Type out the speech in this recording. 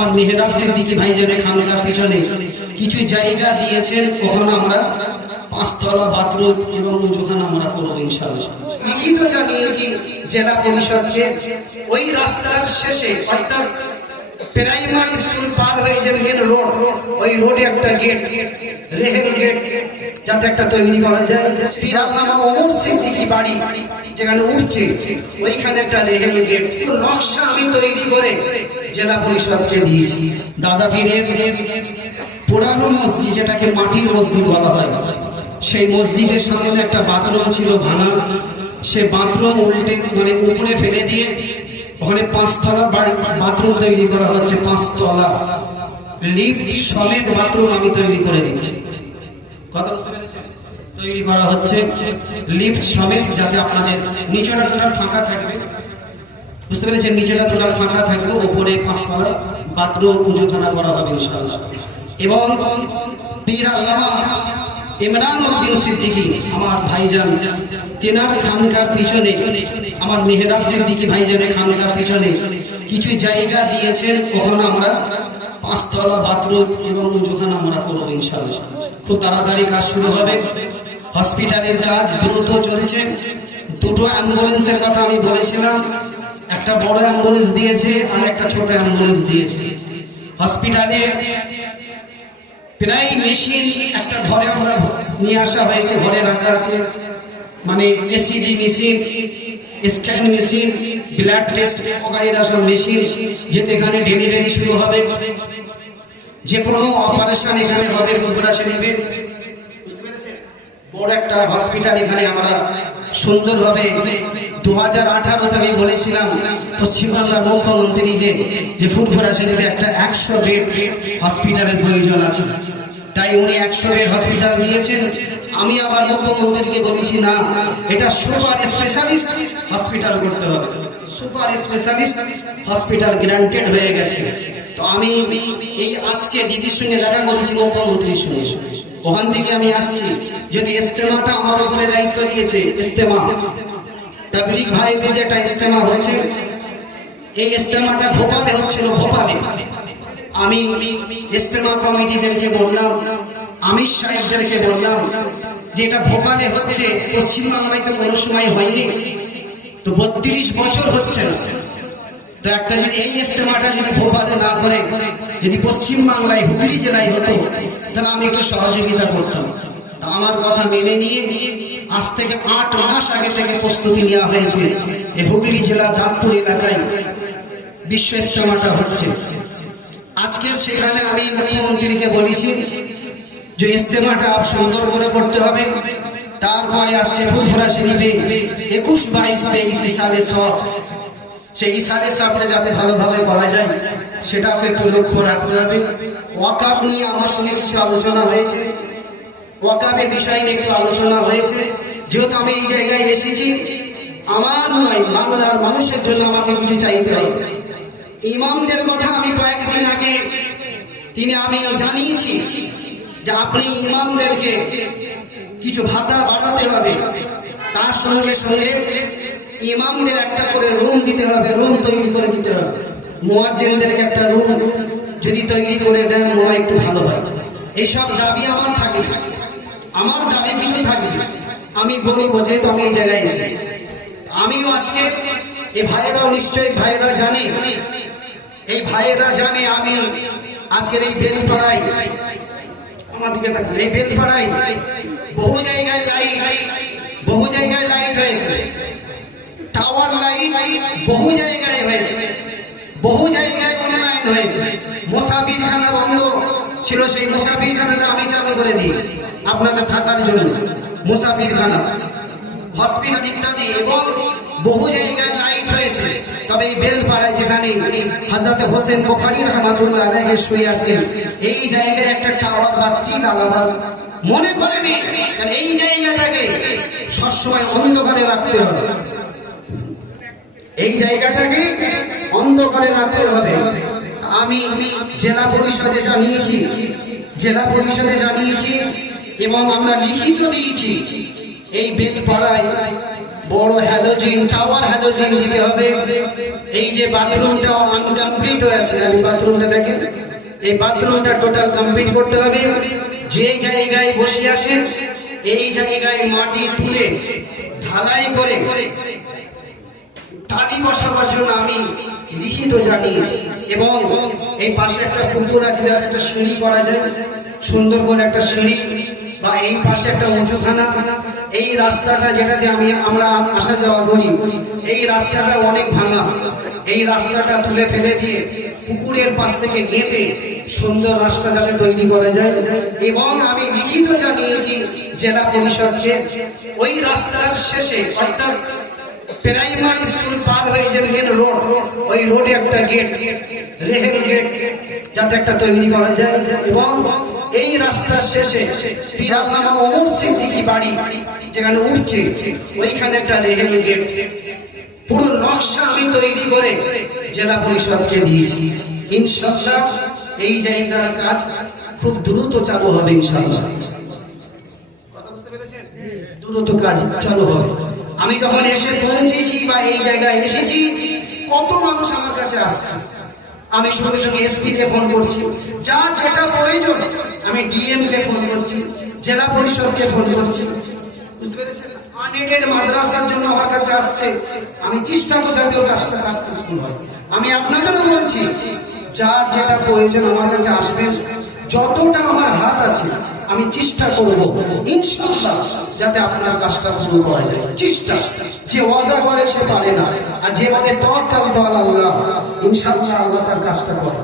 আমার মেহরাব সিদ্দিকী ভাইজানের খানকার পিছনে কিছু জায়গা দিয়েছেন, ওখানে আমরা 5 তলা বাথরুম এবং উজুখানা আমরা করবো ইনশাআল্লাহ। লিখিত জানিয়েছি জেলা পরিষদকে। ওই রাস্তার শেষে অর্থাৎ প্রাইমারি স্কুল পার হয়ে যে মেন রোড, ওই রোডে একটা গেট, রেহেল গেট যাতে একটা তৈরি করা যায়। পীর আল্লামা ওমর সিদ্দিকী বাড়ি যেখানে উঠছে ওইখানে একটা রেহেল গেট নকশা আমি তৈরি করে জেলা পরিষদকে দিয়েছি। দাদা পীরের পুরানো মসজিদ, যেটাকে মাটির মসজিদ বলা হয়, সেই মসজিদের সামনে একটা বাথরুম ছিল ভাঙা। সে বাথরুম উল্টে মানে উপরে ফেলে দিয়ে ওখানে 5 তলা বাথরুম তৈরি করা হচ্ছে। 5 তলা লিফট সমেত বাথরুম আমি তৈরি করে দিচ্ছি। কথা বুঝতে পেরেছেন? তৈরি করা হচ্ছে লিফট সমেত, যাতে আপনাদের নিচেরা টোটাল ফাঁকা থাকবে। বুঝতে পেরেছেন? নিচেরা টোটাল ফাঁকা থাকবে, উপরে 5 তলা বাথরুম উজুখানা করা হবে ইনশাআল্লাহ। এবং পীর আল্লামা ইমরান উদ্দিন সিদ্দিকী আমার ভাইজান, তেনার খানকার পিছনে আমার মেহরাব সিদ্দিকী ভাইজানের খানকার পিছনে কিছু জায়গা দিয়েছেন, ওখানে আমরা 5 তলা বাথরুম এবং উজুখানা আমরা করবো ইনশাআল্লাহ। খুব তাড়াতাড়ি কাজ শুরু হবে। হসপিটালের কাজ দ্রুত চলছে। 2টো অ্যাম্বুলেন্সের কথা আমি বলেছিলাম, একটা বড় অ্যাম্বুলেন্স দিয়েছে আর একটা ছোট অ্যাম্বুলেন্স দিয়েছে। হসপিটালে প্রায় মেশিন একটা ঘরে আমরা নিয়ে আসা হয়েছে, ঘরে রাখা আছে, মানে ECG machine, scan machine, blood test বগেরা সব মেশিন, যেতে এখানে ডেলিভারি শুরু হবে। যে কোনো অপারেশন এখানে হবে ফুরফুরা শরীফে। বুঝতে পেরেছেন? বড় একটা হসপিটাল এখানে আমরা সুন্দরভাবে 2018-তে আমি বলেছিলাম পশ্চিমবাংলার মুখ্যমন্ত্রীকে যে ফুরফুরা শরীফে একটা 100 বেড হসপিটালের প্রয়োজন আছে। তাই উনি 100 বেড হসপিটাল দিয়েছেন। আমি আবার মুখ্যমন্ত্রীকে বলেছি না, এটা সুপার স্পেশালিস্ট হসপিটাল করতে হবে। সুপার স্পেশালিস্ট হসপিটাল গ্রান্টেড হয়ে গেছে। তো আমি এই আজকে দিদির সঙ্গে দেখা করেছি, মুখ্যমন্ত্রীর সঙ্গে, ওখান থেকে আমি আসছি। যদি ইস্তেমাটা আমার উপরে দায়িত্ব দিয়েছে, ইস্তেমা তাবলীগ ভাইদের যেটা ইস্তেমা হচ্ছে, এই ইস্তেমাটা ভোপালে হচ্ছিল। ভোপালে আমি ইস্তেমা কমিটিদেরকে বললাম, আমির সাহেবদেরকে বললাম যে এটা ভোপালে হচ্ছে, পশ্চিমবাংলায় তো কোনো সময় হয়নি, তো 32 বছর হচ্ছে না। তো একটা যদি এই ইস্তেমাটা যদি ভোপালে না করে যদি পশ্চিমবাংলায় হুগলি জেলায় হতো, তাহলে আমি একটু সহযোগিতা করতাম। আমার কথা মেনে নিয়ে আজ থেকে 8 মাস আগে থেকে প্রস্তুতি নেওয়া হয়েছে। এই হুগলি জেলা দাঁতপুর এলাকায় বিশ্ব ইস্তেমাটা হচ্ছে। আজকে সেখানে আমি মুখ্যমন্ত্রীকে বলেছি যে ইস্তেমাটা সুন্দর করে করতে হবে। তারপরে আসছে ফুরফুরা শরীফে 21, 22, 23 সালে সব, সেই সালে সবটা যাতে ভালোভাবে করা যায় সেটাও একটু লক্ষ্য রাখতে হবে। ওয়াকাফ নিয়ে আমার সঙ্গে কিছু আলোচনা হয়েছে, ওয়াকাফের বিষয় নিয়ে একটু আলোচনা হয়েছে। যেহেতু আমি এই জায়গায় এসেছি, আমার নয় বাংলার মানুষের জন্য আমাকে কিছু চাইতে হবে। ইমামদের কথা আমি কয়েকদিন আগে আমি জানিয়েছি যে আপনি ইমামদেরকে কিছু ভাতা বাড়াতে হবে, তার সঙ্গে সঙ্গে ইমামদের একটা করে রুম দিতে হবে, রুম তৈরি করে দিতে হবে। মুয়াজ্জিনদেরকে একটা রুম যদি তৈরি করে দেন মনে একটু ভালো হয়। এইসব দাবি আমার থাকে, আমার দাবি কিছু থাকে, আমি বলবো, যেহেতু আমি এই জায়গায় এসেছি। আমিও আজকে এই ভাইয়েরাও নিশ্চয়ই ভাইয়েরা জানে, এই ভাইয়েরা জানে আমি আজকের এই বেলপাড়ায়, আমার দিকে থাকুন, এই বেলপাড়ায় বহু জায়গায় লাইট হয়েছে, টাওয়ার লাইট বহু জায়গায় হয়েছে, বহু জায়গায় উন্নয়ন হয়েছে। মুসাফিরখানা বন্ধ ছিল, সেই মুসাফিরখানাটা আমি চালু করে দিয়েছি আপনাদের থাকার জন্য। মুসাফিরখানা, হসপিটাল ইত্যাদি, এবং বহু জায়গায় লাইট হয়েছে। তবে এই বেলপাড়ায় যেখানে হযরত হোসেন বুখারী রাহমাতুল্লাহ আলাইহি শুয়ে আছেন, এই জায়গায় একটা টাওয়ার বা 3 আলাদা মনে করেনি, কারণ এই জায়গাটাকে সবসময় অন্ধকারে রাখতে হবে, এই জায়গাটাকে অন্ধকারে রাখতে হবে। আমি জেলা পরিষদে জানিয়েছি এবং আমরা লিখিত দিয়েছি। এই বেলপাড়ায় বড় হ্যালোজিন টাওয়ার হ্যালোজিন দিতে হবে। এই যে বাথরুমটা আনকমপ্লিট হয়ে আছে, আমি বাথরুমটা দেখেন, এই বাথরুমটা টোটাল কমপ্লিট করতে হবে। যে জায়গায় বসে আছেন এই জায়গায় মাটি তুলে ঢালাই করে টালি বসাবার জন্য আমি লিখিত জানিয়েছি। এবং এই পাশে একটা পুকুর আছে, যাতে একটা সিঁড়ি করা যায়, সুন্দর করে একটা সিঁড়ি, বা এই পাশে একটা উঁচুখানা। এই রাস্তাটা যেটাতে আমরা আসা যাওয়া করি, এই রাস্তাটা অনেক ভাঙা। এই রাস্তাটা তুলে ফেলে দিয়ে পুকুরের পাশ থেকে গেঁথে সুন্দর রাস্তা যাতে তৈরি করা যায়। এবং আমি লিখিত জানিয়েছি জেলা পরিষদকে, ওই রাস্তার শেষে অর্থাৎ প্রাইমারি স্কুল পার হয়ে যে মেন রোড, ওই রোডে একটা গেট, রেহেল গেট যাতে একটা তৈরি করা যায়। এবং এই রাস্তার শেষে পিরানামা ওমর সিদ্দিকী বাড়ি যেখানে উঠছে, ওইখানে একটা রেহেল গেট। পুরো নকশা আমি তৈরি করে জেলা পরিষদকে দিয়েছি। ইনশাআল্লাহ এই জায়গার কাজ খুব দ্রুত চালু হবে ইনশাআল্লাহ। কথা বুঝতে পেরেছেন? দ্রুত কাজ চালু হবে। আমি যখন এসে পৌঁছেছি বা এই জায়গায় এসেছি, কত মানুষ আমার কাছে আসছে, আমি সঙ্গে সঙ্গে এসপি কে ফোন করছি, যা যেটা প্রয়োজন আমি ডিএম কে ফোন করছি, জেলা পরিষদকে ফোন করছি। বুঝতে পেরেছেন? আনএডেড মাদ্রাসার জন্য আমার কাছে আসছে, আমি চেষ্টা করব যাতে ওর কাজটা সাকসেসফুল হয়। আমি আপনাদেরও বলছি, যা যেটা প্রয়োজন আমার কাছে আসবেন, যতটা আমার হাত আছে আমি চেষ্টা করব ইনশাআল্লাহ যাতে আপনার কাজটা পুরো করা যায়। চেষ্টা, যে ওয়াদা করে সে পারে না, আর যে বলে তাওয়াক্কাল আল্লাহ, ইনশাআল্লাহ আল্লাহ তার কাজটা করে।